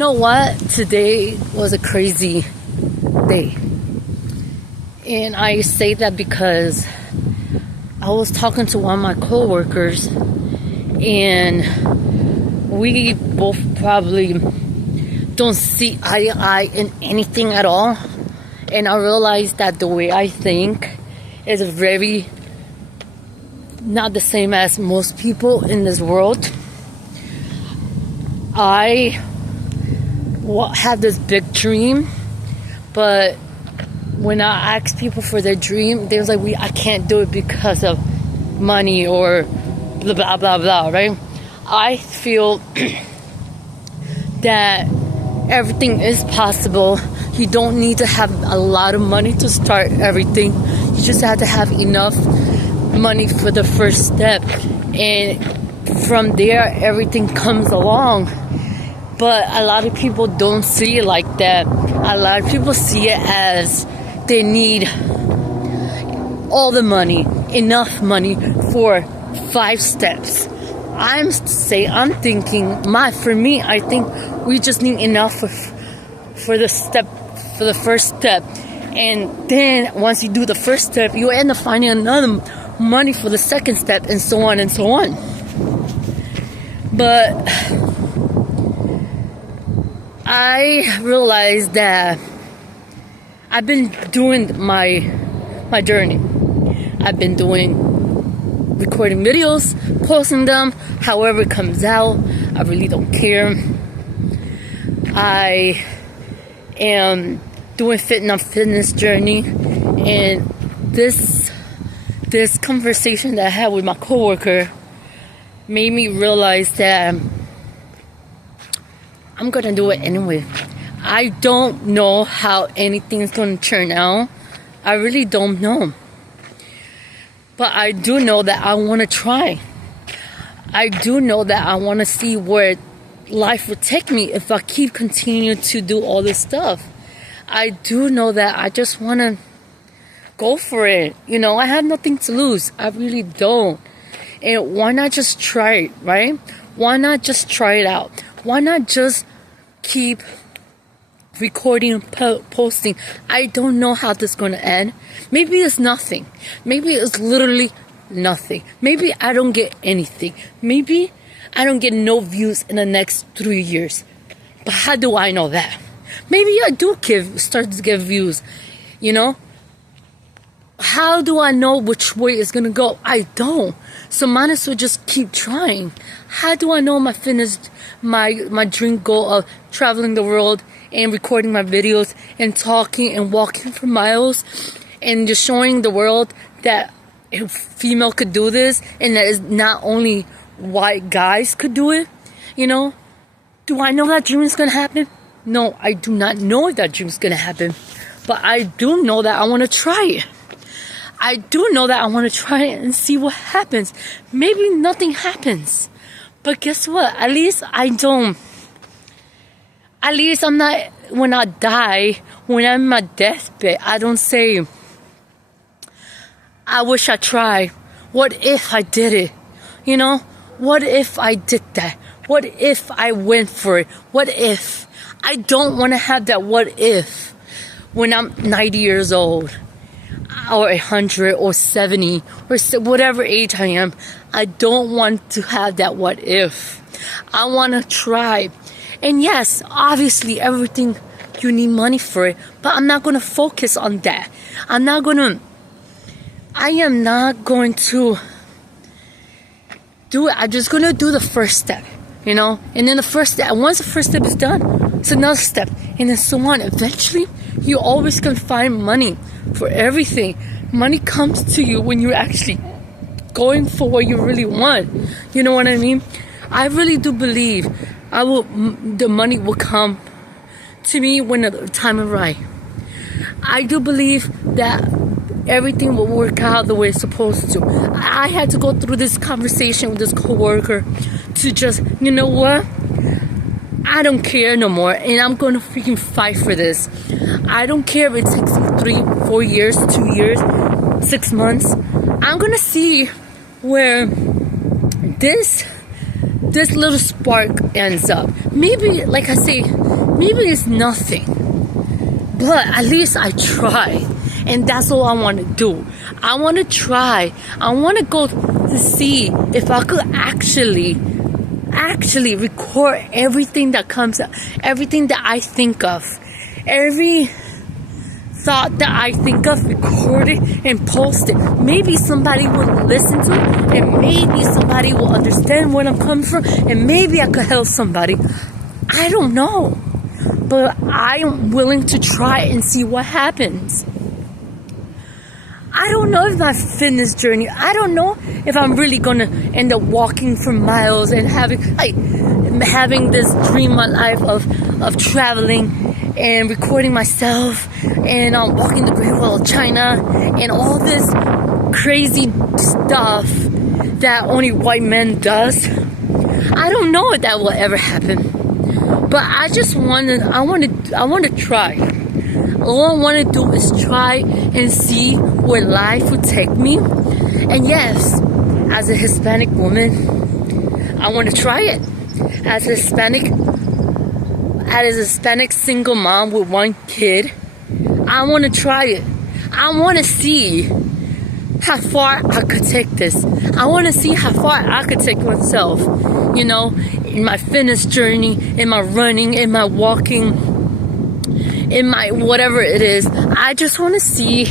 You know what? Today was a crazy day. And I say that because I was talking to one of my coworkers, and we both probably don't see eye to eye in anything at all. And I realized that the way I think is very not the same as most people in this world. I have this big dream, but when I ask people for their dream, they was like, I can't do it because of money or blah blah blah blah, right? I feel that everything is possible. You don't need to have a lot of money to start everything. You just have to have enough money for the first step, and from there everything comes along. But a lot of people don't see it like that. A lot of people see it as they need all the money, enough money for 5 steps. I think we just need enough for the first step. And then once you do the first step, you end up finding another money for the second step, and so on and so on. But I realized that I've been doing my journey. I've been recording videos, posting them, however it comes out. I really don't care. I am doing fitness journey, and this conversation that I had with my coworker made me realize that I'm gonna do it anyway. I don't know how anything's gonna turn out. I really don't know. But I do know that I wanna try. I do know that I wanna see where life will take me if I keep continuing to do all this stuff. I do know that I just wanna go for it. I have nothing to lose. I really don't. And why not just try it, right? Why not just try it out? Why not just keep recording and posting? I don't know how this is going to end. Maybe it's nothing. Maybe it's literally nothing. Maybe I don't get anything. Maybe I don't get no views in the next 3 years. But how do I know that? Maybe I do start to get views. How do I know which way it's going to go? I don't. So might as well just keep trying. How do I know my dream goal of traveling the world and recording my videos and talking and walking for miles and just showing the world that a female could do this, and that is not only white guys could do it? Do I know that dream is going to happen? No, I do not know if that dream is going to happen. But I do know that I want to try it. I do know that I want to try it and see what happens. Maybe nothing happens. But guess what? At least I'm not, when I die, when I'm in my deathbed, I don't say, I wish I tried. What if I did it? What if I did that? What if I went for it? What if? I don't want to have that what if when I'm 90 years old, or 100 or 70 or whatever age I am. I don't want to have that what if. I want to try. And yes, obviously everything, you need money for it, but I'm not going to focus on that. I am not going to do it. I'm just going to do the first step, and then the first step, once the first step is done, it's another step, and then so on. Eventually, you always can find money for everything. Money comes to you when you're actually going for what you really want. You know what I mean? I really do believe the money will come to me when the time is right. I do believe that everything will work out the way it's supposed to. I had to go through this conversation with this coworker to just, you know what? I don't care no more, and I'm going to freaking fight for this. I don't care if it takes me 3, 4 years, 2 years, 6 months. I'm going to see where this little spark ends up. Maybe, like I say, maybe it's nothing, but at least I try. And that's all I want to do. I want to try. I want to go to see if I could actually record everything that comes up, everything that I think of, every thought that I think of, record it and post it. Maybe somebody will listen to it, and maybe somebody will understand where I'm coming from, and maybe I could help somebody. I don't know, but I am willing to try and see what happens. I don't know if my fitness journey, I don't know if I'm really gonna end up walking for miles and having this dream in my life of traveling and recording myself and walking the Great Wall of China and all this crazy stuff that only white men does. I don't know if that will ever happen, but I want to try. All I want to do is try and see where life would take me. And yes, as a Hispanic woman, I want to try it. As a Hispanic single mom with one kid, I want to try it. I want to see how far I could take this. I want to see how far I could take myself, in my fitness journey, in my running, in my walking, in my whatever it is. I just want to see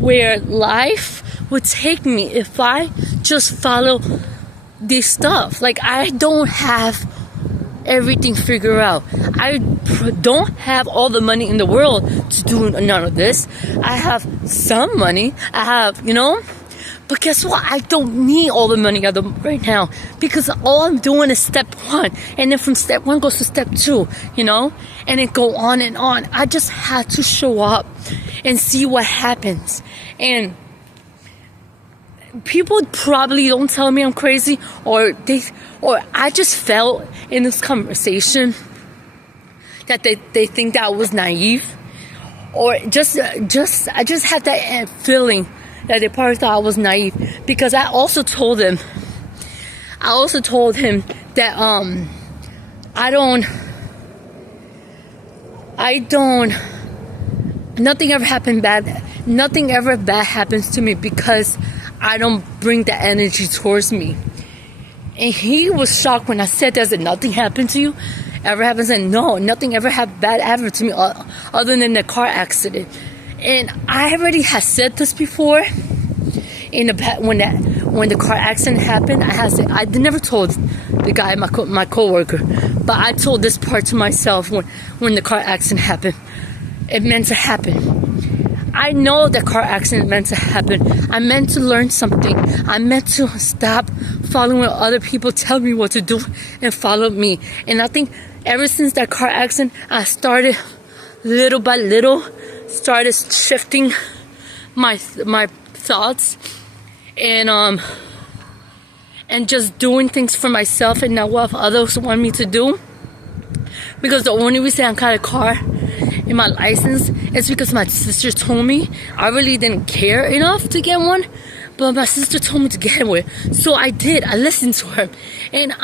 where life would take me if I just follow this stuff. Like, I don't have everything figured out. I don't have all the money in the world to do none of this. I have some money. I have, but guess what? I don't need all the money right now, because all I'm doing is step one. And then from step one goes to step two, and it go on and on. I just had to show up and see what happens. And people probably don't tell me I'm crazy, or I just felt in this conversation that they think that I was naive, or I just had that feeling that they probably thought I was naive, because I also told him that nothing ever bad happens to me because I don't bring that energy towards me. And he was shocked when I said that. I said, nothing happened to you? Ever happened? I said, no, nothing ever bad happened to me other than the car accident. And I already had said this before. When the car accident happened, I never told the guy, my coworker, but I told this part to myself when the car accident happened. It meant to happen. I know the car accident meant to happen. I meant to learn something. I meant to stop following what other people tell me what to do and follow me. And I think ever since that car accident, I started little by little, shifting my thoughts and just doing things for myself and not what others want me to do. Because the only reason I got a car in my license is because my sister told me. I really didn't care enough to get one, but my sister told me to get one, so I did. I listened to her, and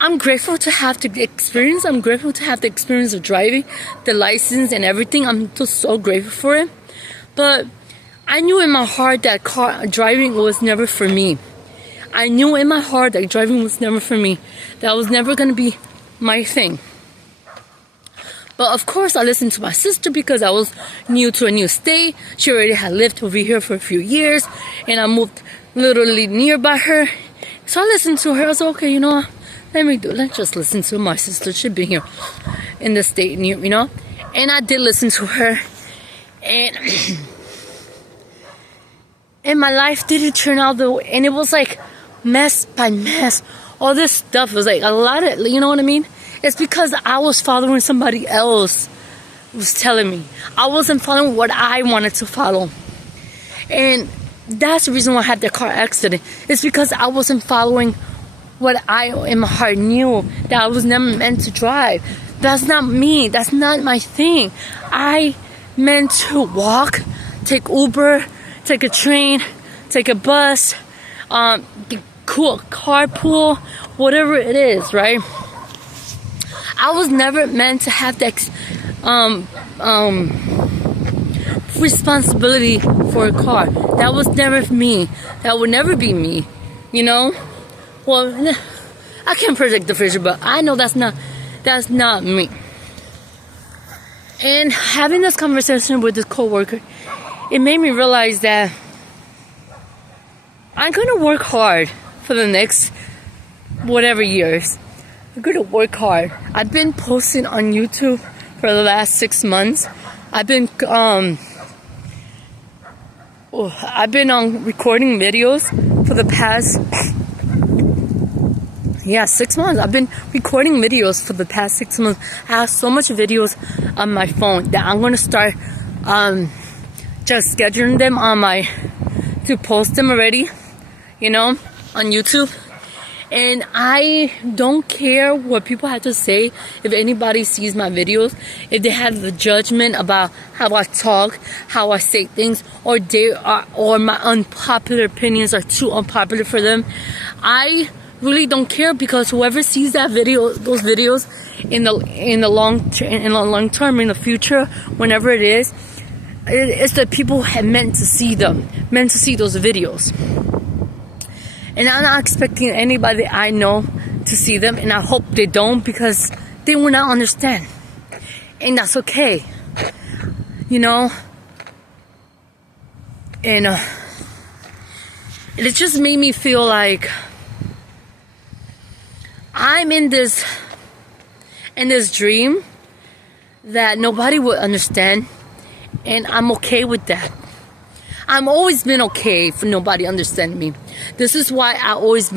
I'm grateful to have the experience. I'm grateful to have the experience of driving, the license and everything. I'm just so grateful for it. But I knew in my heart that driving was never for me. I knew in my heart that driving was never for me. That was never going to be my thing. But of course, I listened to my sister because I was new to a new state. She already had lived over here for a few years, and I moved literally nearby her. So I listened to her. I was like, okay, let's just listen to my sister. She's been here in the state, And I did listen to her, and my life didn't turn out the way. And it was like mess by mess. All this stuff was like a lot of, you know what I mean? It's because I was following somebody else was telling me. I wasn't following what I wanted to follow. And that's the reason why I had the car accident. It's because I wasn't following what I in my heart knew that I was never meant to drive. That's not me. That's not my thing. I meant to walk, take Uber, take a train, take a bus, carpool, whatever it is, right? I was never meant to have that responsibility for a car. That was never me. That would never be me. You know? Well, I can't predict the future, but I know that's not me. And having this conversation with this coworker, it made me realize that I'm gonna work hard for the next whatever years. I'm gonna work hard. I've been posting on YouTube for the last 6 months. I've been recording videos for the past 6 months. I've been recording videos for the past 6 months. I have so much videos on my phone that I'm gonna start just scheduling them to post them already, you know, on YouTube. And I don't care what people have to say. If anybody sees my videos, if they have the judgment about how I talk, how I say things, or my unpopular opinions are too unpopular for them, I really don't care, because whoever sees those videos in the long term, in the future, whenever it is, it's the people who meant to see those videos. And I'm not expecting anybody I know to see them, and I hope they don't, because they will not understand. And that's okay. You know? And it just made me feel like I'm in this dream that nobody will understand, and I'm okay with that. I've always been okay for nobody understanding me. This is why I always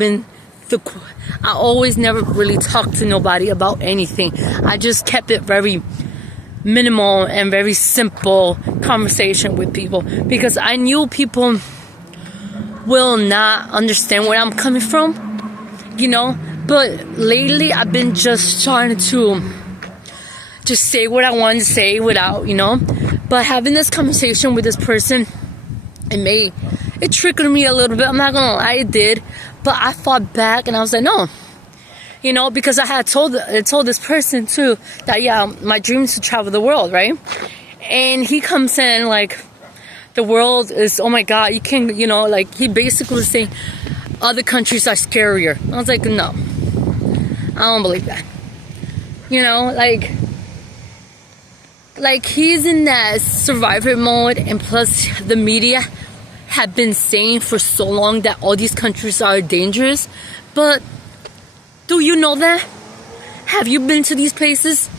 never really talked to nobody about anything. I just kept it very minimal and very simple conversation with people, because I knew people will not understand where I'm coming from, you know. But lately I've been just trying to just say what I want to say without, you know. But having this conversation with this person, it triggered me a little bit. I'm not gonna lie, it did. But I fought back, and I was like, no. You know, because I had told this person too that, yeah, my dream is to travel the world, right? And he comes in like, the world is, oh my God, you can't, you know, like, he basically was saying other countries are scarier. I was like, no, I don't believe that. You know, like he's in that survivor mode, and plus the media have been saying for so long that all these countries are dangerous. But do you know that? Have you been to these places?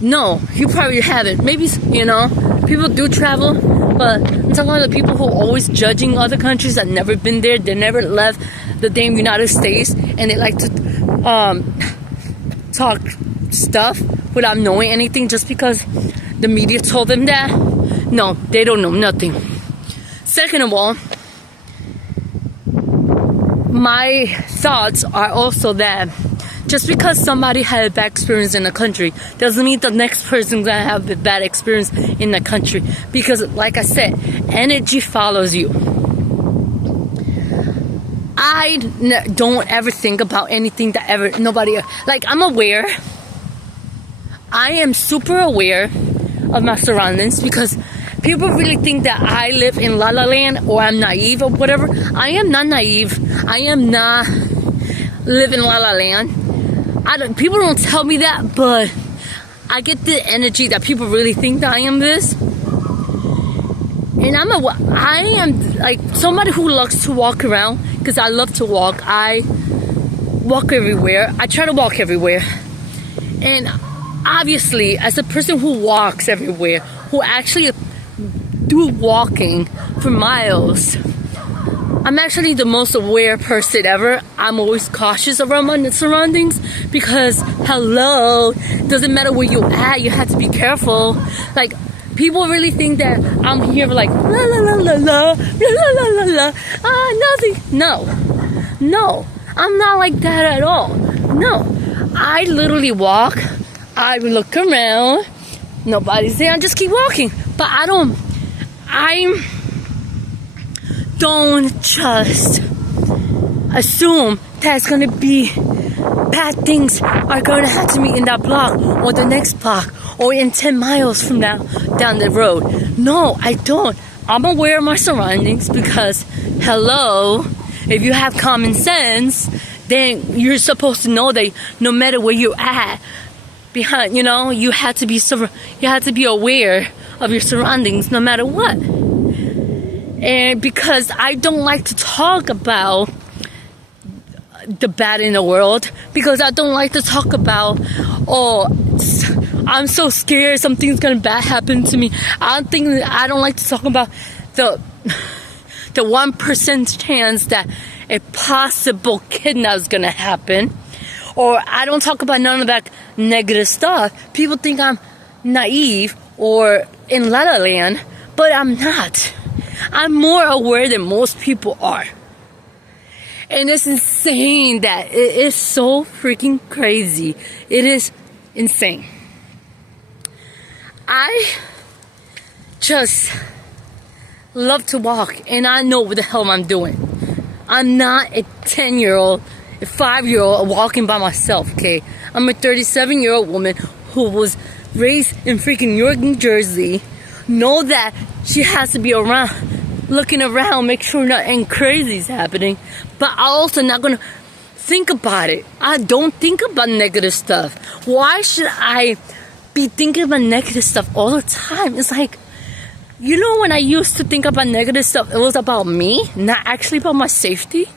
No, you probably haven't. Maybe, you know, people do travel, but I'm talking about the people who are always judging other countries that never been there. They never left the damn United States, and they like to talk stuff without knowing anything just because the media told them that. No, they don't know nothing. Second of all, my thoughts are also that just because somebody had a bad experience in a country doesn't mean the next person's gonna have a bad experience in the country. Because, like I said, energy follows you. I don't ever think about anything that nobody, like, I'm aware. I am super aware of my surroundings, because people really think that I live in La La Land, or I'm naive or whatever. I am not naive. I am not live in La La Land. People don't tell me that, but I get the energy that people really think that I am this. And I am like somebody who loves to walk around, because I love to walk. I walk everywhere. I try to walk everywhere. And obviously, as a person who walks everywhere, who actually do walking for miles, I'm actually the most aware person ever. I'm always cautious around my surroundings, because hello, doesn't matter where you at, you have to be careful. Like, people really think that I'm here like la la la la la la la la la, nothing. No, I'm not like that at all. No, I literally walk. I look around. Nobody's there. I just keep walking. But I don't just assume that's gonna be bad things are going to happen to me in that block or the next block or in 10 miles from now down the road. No, I don't. I'm aware of my surroundings because, hello, if you have common sense, then you're supposed to know that no matter where you're at, behind, you have to be aware of your surroundings no matter what. And because I don't like to talk about the bad in the world, because I don't like to talk about, I'm so scared something's gonna bad happen to me. I don't like to talk about the 1% chance that a possible kidnap is gonna happen, or I don't talk about none of that negative stuff. People think I'm naive or in La La Land, but I'm not. I'm more aware than most people are. And it's insane that it is so freaking crazy. It is insane. I just love to walk, and I know what the hell I'm doing. I'm not a 10-year-old, a 5-year-old walking by myself, okay? I'm a 37-year-old woman who was raised in freaking Newark, New Jersey. Know that she has to be around, looking around, make sure nothing crazy is happening. But I also not gonna think about it. I don't think about negative stuff. Why should I be thinking about negative stuff all the time? It's like, when I used to think about negative stuff, it was about me, not actually about my safety.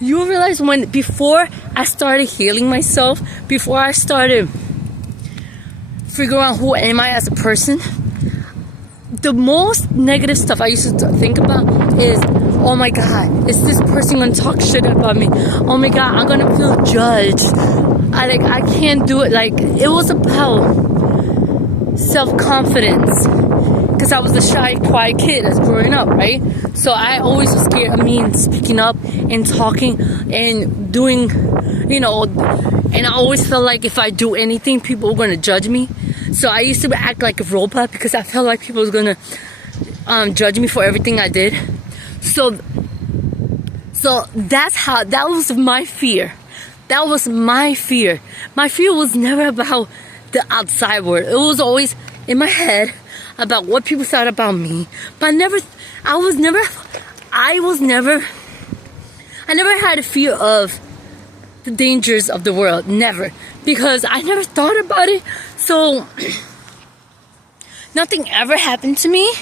You realize before I started healing myself, before I started figuring out who am I as a person, the most negative stuff I used to think about is, oh my God, is this person gonna talk shit about me? Oh my God, I'm gonna feel judged. I can't do it. It was about self-confidence, because I was a shy, quiet kid that's growing up, right? So I always was scared of me and speaking up and talking and doing, and I always felt like if I do anything, people were gonna judge me. So I used to act like a robot because I felt like people was gonna judge me for everything I did. So that was my fear. That was my fear. My fear was never about the outside world. It was always in my head about what people thought about me. But I never had a fear of the dangers of the world. Never. Because I never thought about it. So nothing ever happened to me.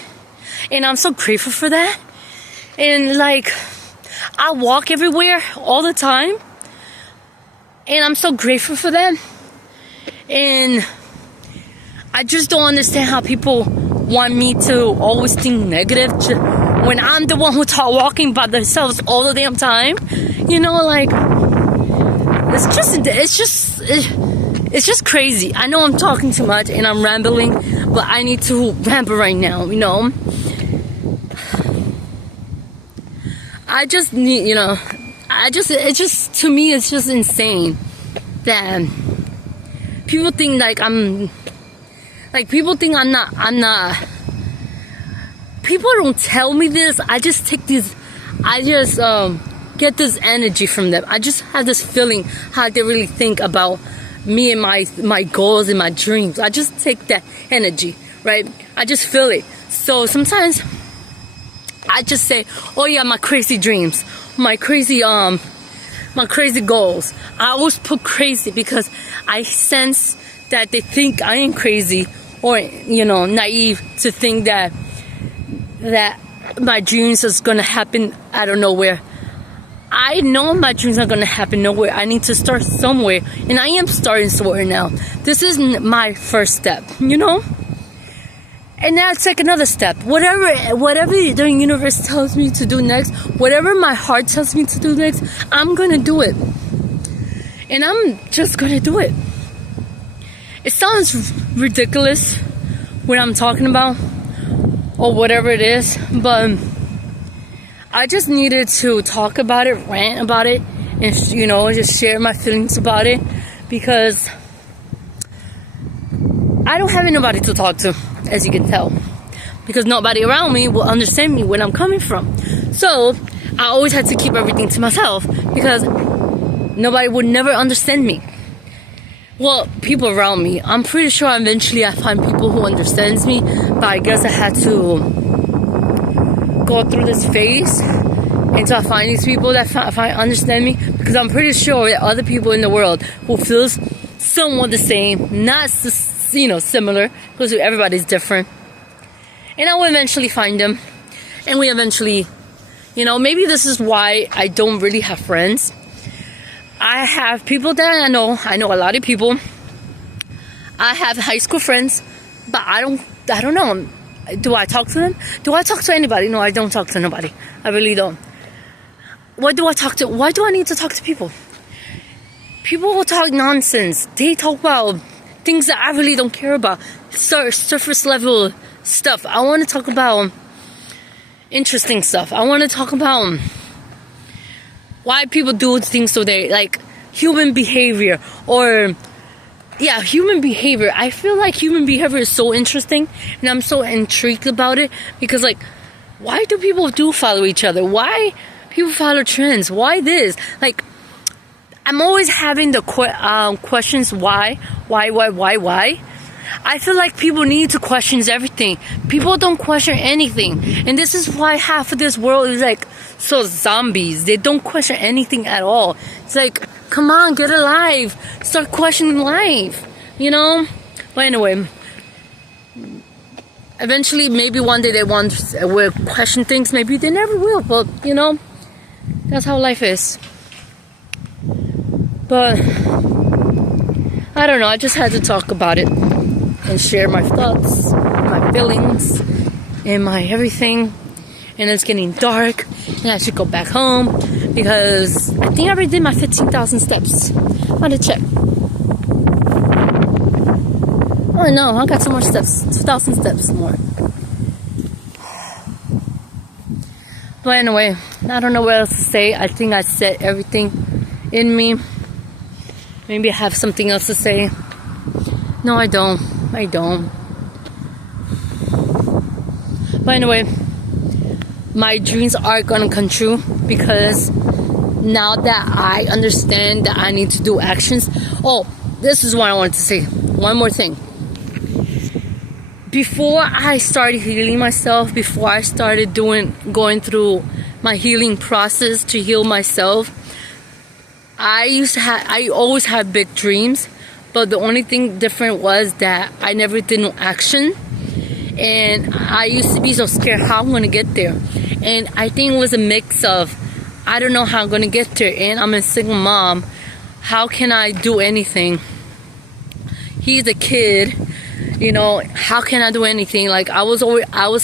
And I'm so grateful for that. And I walk everywhere all the time. And I'm so grateful for that. And I just don't understand how people want me to always think negative when I'm the one who walking by themselves all the damn time. It's just crazy. I know I'm talking too much and I'm rambling, but I need to ramble right now, I just need, to me, it's just insane that people think people think I'm not, people don't tell me this. I just get this energy from them. I just have this feeling how they really think about me and my goals and my dreams. I just take that energy, right? I just feel it. So sometimes I just say, oh yeah, my crazy dreams, my crazy goals. I always put crazy because I sense that they think I am crazy or, naive to think that my dreams is going to happen out of nowhere. I know my dreams are going to happen nowhere. I need to start somewhere. And I am starting somewhere now. This is my first step, And now take another step. Whatever the universe tells me to do next, whatever my heart tells me to do next, I'm going to do it. And I'm just going to do it. It sounds ridiculous what I'm talking about or whatever it is, but I just needed to talk about it, rant about it, and just share my feelings about it, because I don't have anybody to talk to, as you can tell, because nobody around me will understand me when I'm coming from. So I always had to keep everything to myself, because Nobody would never understand me. Well, people around me. I'm pretty sure eventually I find people who understands me, but I guess I had to go through this phase until I find these people that understand me, because I'm pretty sure there are other people in the world who feels somewhat the same, not similar, because everybody's different. And I will eventually find them, and we eventually, maybe this is why I don't really have friends. I have people that I know a lot of people. I have high school friends, but I don't know. Do I talk to them? Do I talk to anybody? No, I don't talk to nobody. I really don't. What do I talk to? Why do I need to talk to people? People will talk nonsense. They talk about things that I really don't care about. Surface level stuff. I want to talk about interesting stuff. I want to talk about why people do things so they like human behavior human behavior. I feel like human behavior is so interesting, and I'm so intrigued about it, because like, why do people follow each other? Why people follow trends? Why this? Like, I'm always having the questions why. I feel like people need to question everything. People don't question anything. And this is why half of this world is like so zombies. They don't question anything at all. It's like, come on, get alive. Start questioning life, But anyway, eventually, maybe one day will question things. Maybe they never will. But, that's how life is. But I don't know. I just had to talk about it and share my thoughts, my feelings, and my everything. And it's getting dark, and I should go back home, because I think I already did my 15,000 steps. I'm gonna check. Oh no, I got some more steps, 2,000 steps more. But anyway, I don't know what else to say. I think I said everything in me. Maybe I have something else to say. No, I don't. But anyway, my dreams are gonna come true, because now that I understand that I need to do actions. Oh, this is what I wanted to say. One more thing. Before I started healing myself, before I started going through my healing process to heal myself, I always had big dreams, but the only thing different was that I never did no action. And I used to be so scared how I'm gonna get there. And I think it was a mix of, I don't know how I'm gonna get there, and I'm a single mom. How can I do anything? He's a kid, how can I do anything? Like, I was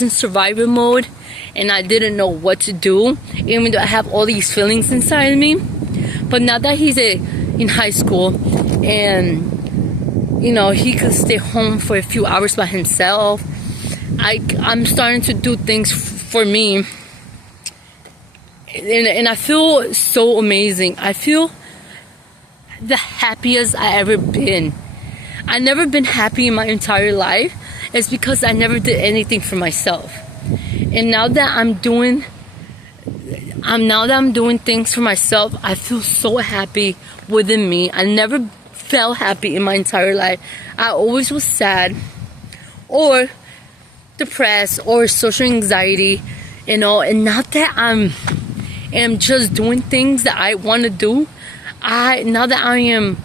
in survival mode, and I didn't know what to do, even though I have all these feelings inside of me. But now that he's in high school, and he could stay home for a few hours by himself, I'm starting to do things for me, and I feel so amazing. I feel the happiest I ever been. I never been happy in my entire life. It's because I never did anything for myself. And now that I'm doing things for myself, I feel so happy within me. I never felt happy in my entire life. I always was sad or depressed or social anxiety, and now that I'm just doing things that I want to do, now that I am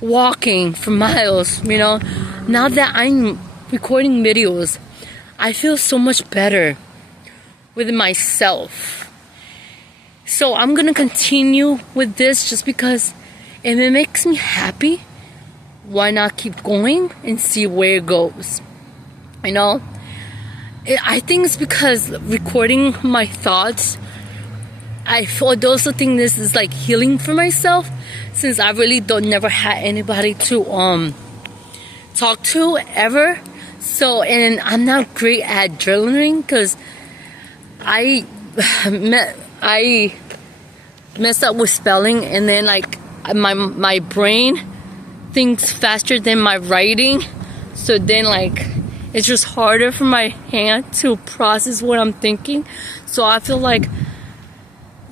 walking for miles, now that I'm recording videos, I feel so much better with myself. So I'm gonna continue with this, just because if it makes me happy, why not keep going and see where it goes? I think it's because recording my thoughts, I also think this is like healing for myself, since I really never had anybody to talk to ever. So, and I'm not great at journaling, because I messed up with spelling, and then like my brain thinks faster than my writing, so then like it's just harder for my hand to process what I'm thinking. So I feel like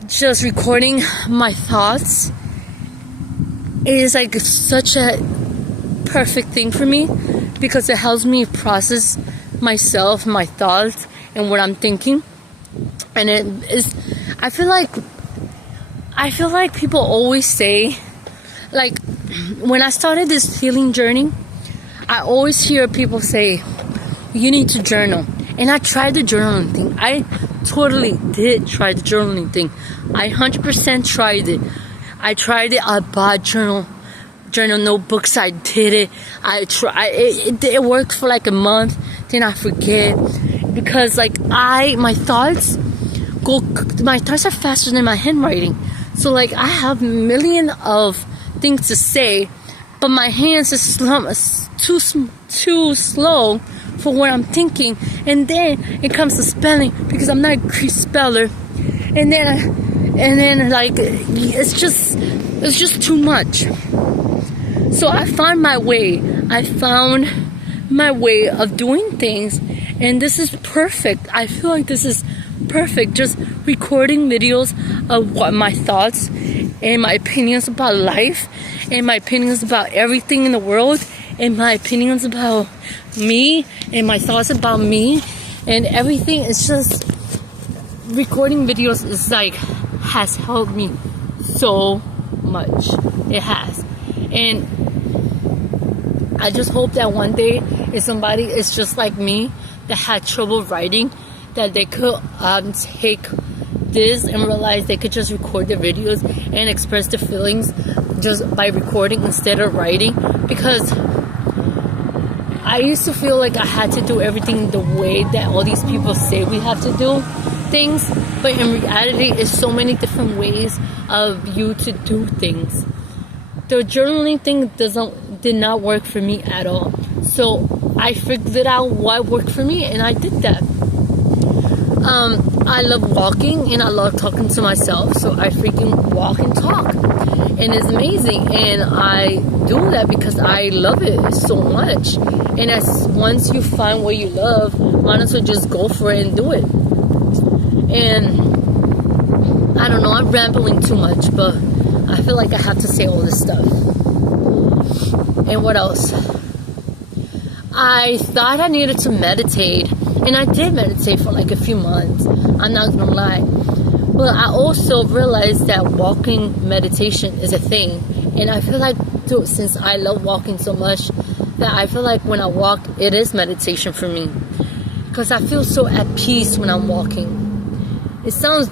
just recording my thoughts it is like such a perfect thing for me because it helps me process myself, my thoughts, and what I'm thinking. And it is, I feel like people always say, like, when I started this healing journey, I always hear people say, you need to journal. And I tried the journaling thing. I totally did try the journaling thing. I 100% tried it. I tried it. I bought journal notebooks. I did it. It worked for like a month. Then I forget. Because like my thoughts are faster than my handwriting. So like I have a million of things to say, but my hands is too slow for what I'm thinking. And then it comes to spelling because I'm not a great speller. And then like it's just too much. So I found my way. I found my way of doing things, and this is perfect. I feel like this is perfect. Just recording videos of what my thoughts and my opinions about life, and my opinions about everything in the world, and my opinions about me, and my thoughts about me, and everything. It's just recording videos is like has helped me so much. It has. And I just hope that one day if somebody is just like me that had trouble writing, that they could take this and realize they could just record their videos and express their feelings just by recording instead of writing. Because I used to feel like I had to do everything the way that all these people say we have to do things, but in reality it's so many different ways of you to do things. The journaling thing did not work for me at all. So I figured out what worked for me, and I did that. I love walking and I love talking to myself, so I freaking walk and talk, and it's amazing. And I do that because I love it so much. And once you find what you love, might as well just go for it and do it. And I don't know, I'm rambling too much, but I feel like I have to say all this stuff. And what else? I thought I needed to meditate, and I did meditate for like a few months. I'm not gonna lie. But I also realized that walking meditation is a thing. And I feel like, too, since I love walking so much, that I feel like when I walk, it is meditation for me. Because I feel so at peace when I'm walking. It sounds,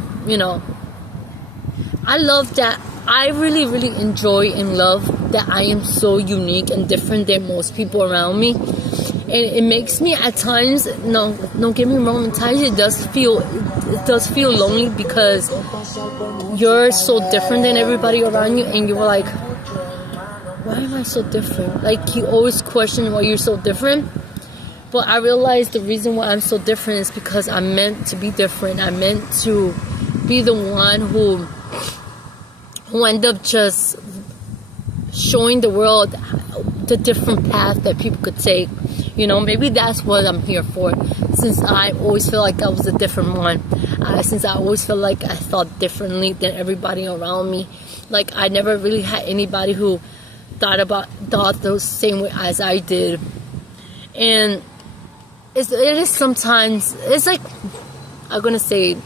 I love that. I really, really enjoy and love that I am so unique and different than most people around me. And it makes me at times, don't get me wrong, at times it does feel lonely because you're so different than everybody around you, and you're like, why am I so different? Like, you always question why you're so different. But I realized the reason why I'm so different is because I'm meant to be different. I'm meant to be the one who end up just showing the world the different path that people could take. Maybe that's what I'm here for. Since I always feel like I was a different one. Since I always feel like I thought differently than everybody around me. Like, I never really had anybody who thought the same way as I did. And it is sometimes, it's like, I'm gonna say,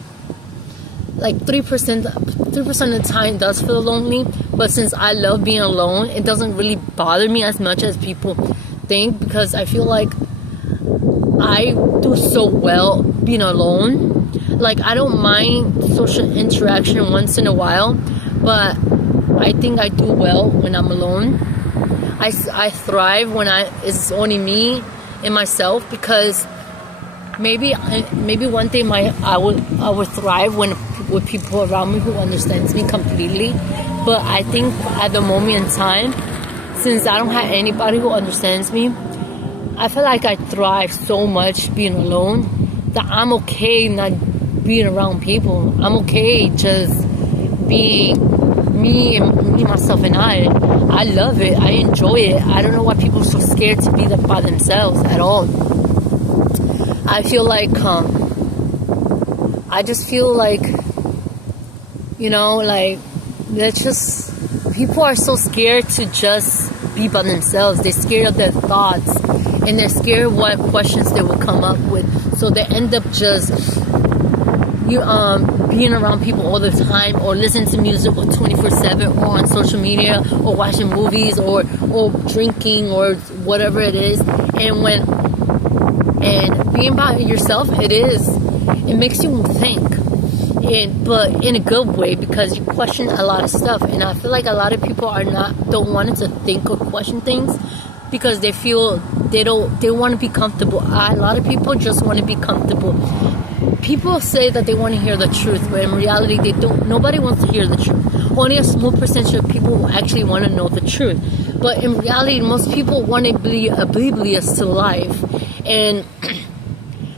like 3% of the time does feel lonely. But since I love being alone, it doesn't really bother me as much as people think, because I feel like I do so well being alone. Like, I don't mind social interaction once in a while, but I think I do well when I'm alone. I thrive when it's only me and myself, because maybe one day I would thrive with people around me who understands me completely. But I think at the moment in time, since I don't have anybody who understands me, I feel like I thrive so much being alone that I'm okay not being around people. I'm okay just being me, myself, and I. I love it. I enjoy it. I don't know why people are so scared to be by themselves at all. I feel like, I just feel like, like, let's just people are so scared to just be by themselves. They're scared of their thoughts, and they're scared of what questions they will come up with. So they end up just being around people all the time, or listening to music 24/7, or on social media, or watching movies, or drinking, or whatever it is. And being by yourself, it makes you think. But in a good way, because you question a lot of stuff. And I feel like a lot of people don't want to think or question things because they feel they want to be comfortable. A lot of people just want to be comfortable. People say that they want to hear the truth, but in reality they don't. Nobody wants to hear the truth. Only a small percentage of people actually want to know the truth. But in reality, most people want to be oblivious to life. And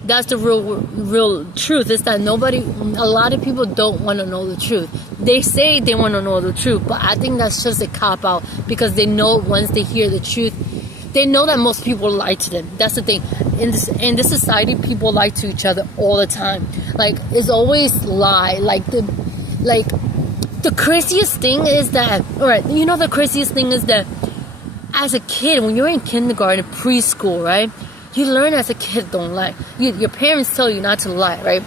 that's the real truth, is that a lot of people don't want to know the truth. They say they want to know the truth, but I think that's just a cop-out, because they know once they hear the truth, they know that most people lie to them. That's the thing. In this society, people lie to each other all the time. Like, it's always lie. The craziest thing is that, alright, the craziest thing is that as a kid, when you're in kindergarten, preschool, right? You learn as a kid, don't lie. Your parents tell you not to lie, right?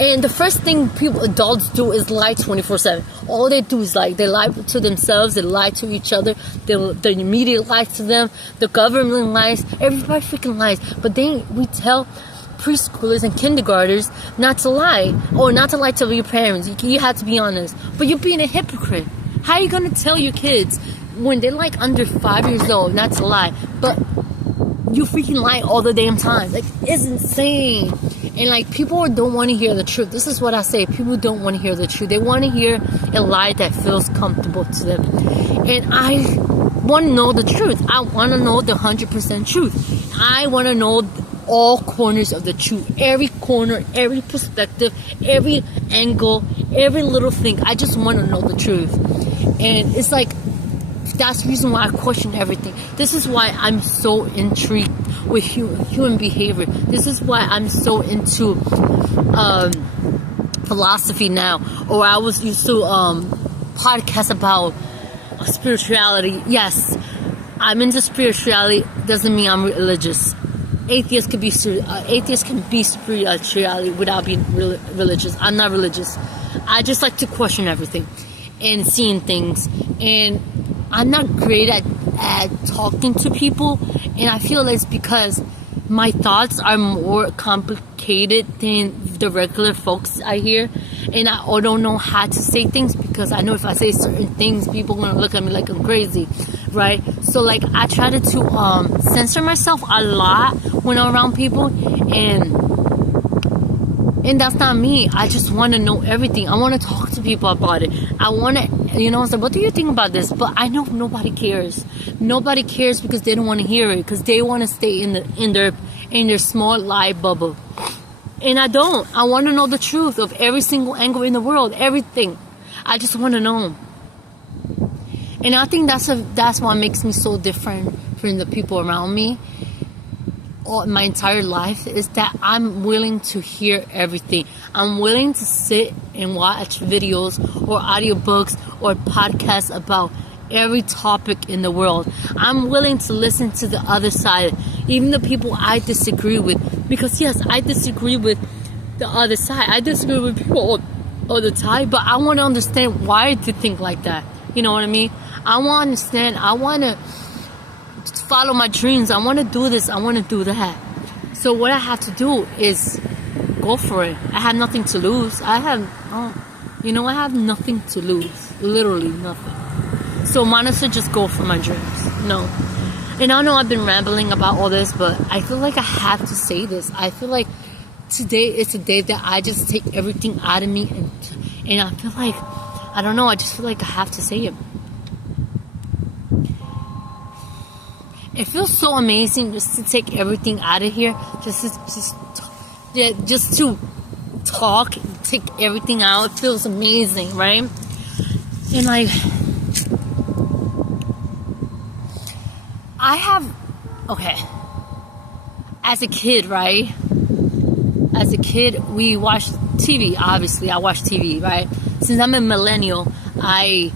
And the first thing adults do is lie 24/7. All they do is lie. They lie to themselves. They lie to each other. The media lies to them. The government lies. Everybody freaking lies. But then we tell preschoolers and kindergartners not to lie, or not to lie to your parents. You have to be honest. But you're being a hypocrite. How are you going to tell your kids when they're like under 5 years old not to lie? But you freaking lie all the damn time. Like, it's insane. And like, people don't want to hear the truth. This is what I say. People don't want to hear the truth. They want to hear a lie that feels comfortable to them. And I want to know the truth. I want to know the 100% truth. I want to know all corners of the truth. Every corner, every perspective, every angle, every little thing. I just want to know the truth. And it's like, that's the reason why I question everything. This is why I'm so intrigued with human behavior. This is why I'm so into philosophy now. Or I was used to podcasts about spirituality. Yes, I'm into spirituality. Doesn't mean I'm religious. Atheists can be spirituality without being religious. I'm not religious. I just like to question everything and seeing things. And I'm not great at talking to people, and I feel it's because my thoughts are more complicated than the regular folks I hear, and I don't know how to say things, because I know if I say certain things, people are gonna look at me like I'm crazy, right? So like, I try to censor myself a lot when I'm around people, and that's not me. I just want to know everything. I want to talk to people about it. I want to, say, what do you think about this? But I know nobody cares. Nobody cares because they don't want to hear it, because they want to stay in their small lie bubble. And I don't. I want to know the truth of every single angle in the world, everything. I just want to know. And I think that's what makes me so different from the people around me. My entire life is that I'm willing to hear everything. I'm willing to sit and watch videos or audiobooks or podcasts about every topic in the world. I'm willing to listen to the other side, even the people I disagree with. Because yes, I disagree with the other side. I disagree with people all the time, but I want to understand why they think like that. You know what I mean? I want to understand. I want to follow my dreams. I want to do this. I want to do that. So what I have to do is go for it. I have nothing to lose. I have nothing to lose. Literally nothing. So might as well just go for my dreams. No. And I know I've been rambling about all this, but I feel like I have to say this. I feel like today is a day that I just take everything out of me, and I feel like, I don't know, I just feel like I have to say it. It feels so amazing just to take everything out of here, just to talk, take everything out. It feels amazing, right? And like, as a kid, right? As a kid, we watched TV, obviously. I watched TV, right? Since I'm a millennial, I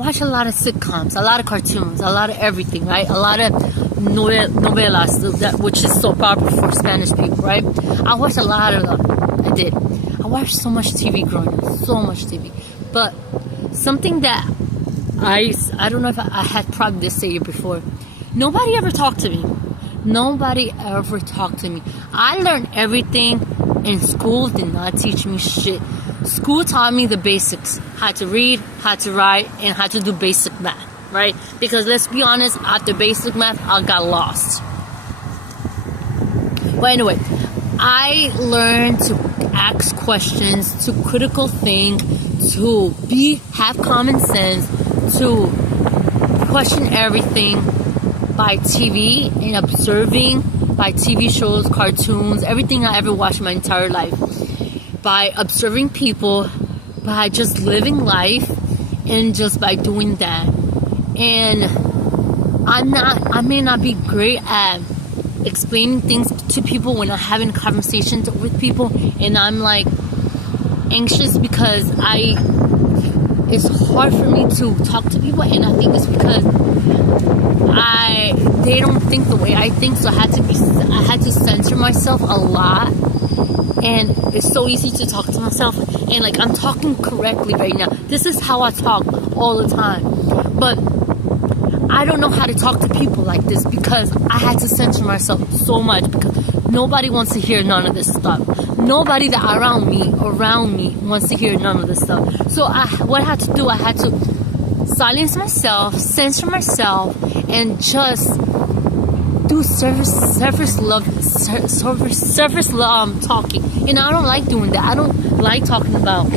watch a lot of sitcoms, a lot of cartoons, a lot of everything, right? A lot of novelas, which is soap opera for Spanish people, right? I watched a lot of them. I did. I watched so much TV growing up, so much TV. But something that I don't know if I had probably this say it before. Nobody ever talked to me. Nobody ever talked to me. I learned everything, and school did not teach me shit. School taught me the basics. How to read, how to write, and how to do basic math, right? Because let's be honest, after basic math, I got lost. But anyway, I learned to ask questions, to critical think, to have common sense, to question everything by TV and observing by TV shows, cartoons, everything I ever watched my entire life. By observing people, by just living life, and just by doing that. And I may not be great at explaining things to people when I'm having conversations with people, and I'm like anxious because it's hard for me to talk to people, and I think it's because they don't think the way I think, so I had to censor myself a lot, and it's so easy to talk to myself, and like I'm talking correctly right now. This is how I talk all the time, but I don't know how to talk to people like this because I had to censor myself so much because nobody wants to hear none of this stuff. Nobody that around me wants to hear none of this stuff. So what I had to do, I had to silence myself, censor myself, and just do surface talking. And I don't like doing that. I don't like talking about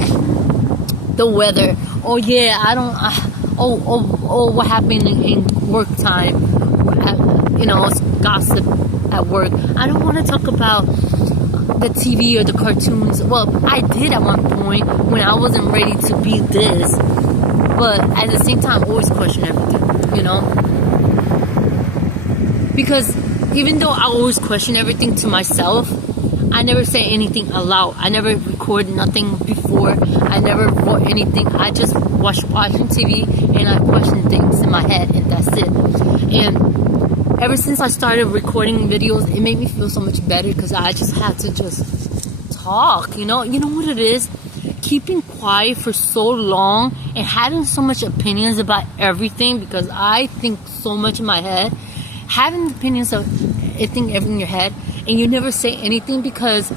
the weather. Oh yeah, I don't. What happened in work time? Gossip at work. I don't want to talk about the TV or the cartoons. Well, I did at one point when I wasn't ready to be this, but at the same time, always question everything. Because even though I always question everything to myself, I never say anything aloud. I never record nothing before. I never wrote anything. I just watching TV and I question things in my head, and that's it. And ever since I started recording videos, it made me feel so much better because I just had to just talk. You know what it is? Keeping quiet for so long and having so much opinions about everything because I think so much in my head. Having opinions of everything in your head, and you never say anything because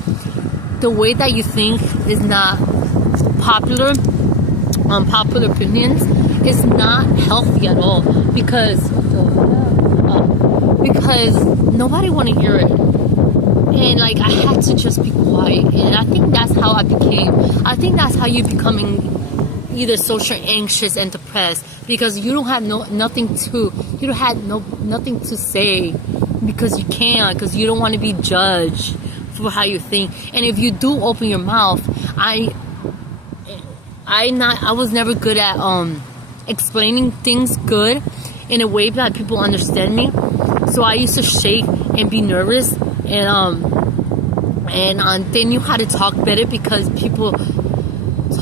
the way that you think is not popular. Unpopular opinions is not healthy at all because nobody want to hear it. And like I had to just be quiet, and I think that's how I think that's how you're becoming either social anxious and depressed because you don't have nothing to say because you can't, because you don't want to be judged for how you think. And if you do open your mouth, I was never good at explaining things good in a way that people understand me. So I used to shake and be nervous, and they knew how to talk better because people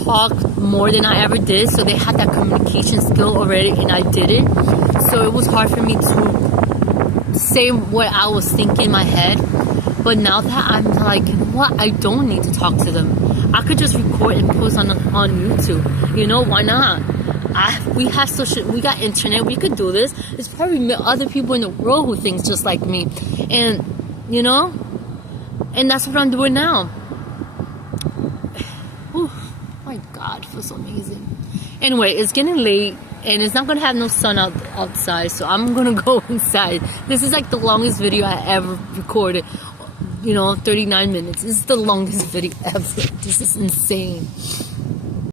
talk more than I ever did. So they had that communication skill already, and I didn't. So it was hard for me to say what I was thinking in my head. But now that I'm like, you know what? I don't need to talk to them. I could just record and post on YouTube. Why not? We got internet. We could do this. There's probably other people in the world who think just like me, and and that's what I'm doing now. Whew, my God, it feels so amazing. Anyway, it's getting late, and it's not gonna have no sun outside, so I'm gonna go inside. This is like the longest video I ever recorded. 39 minutes. This is the longest video ever. This is insane.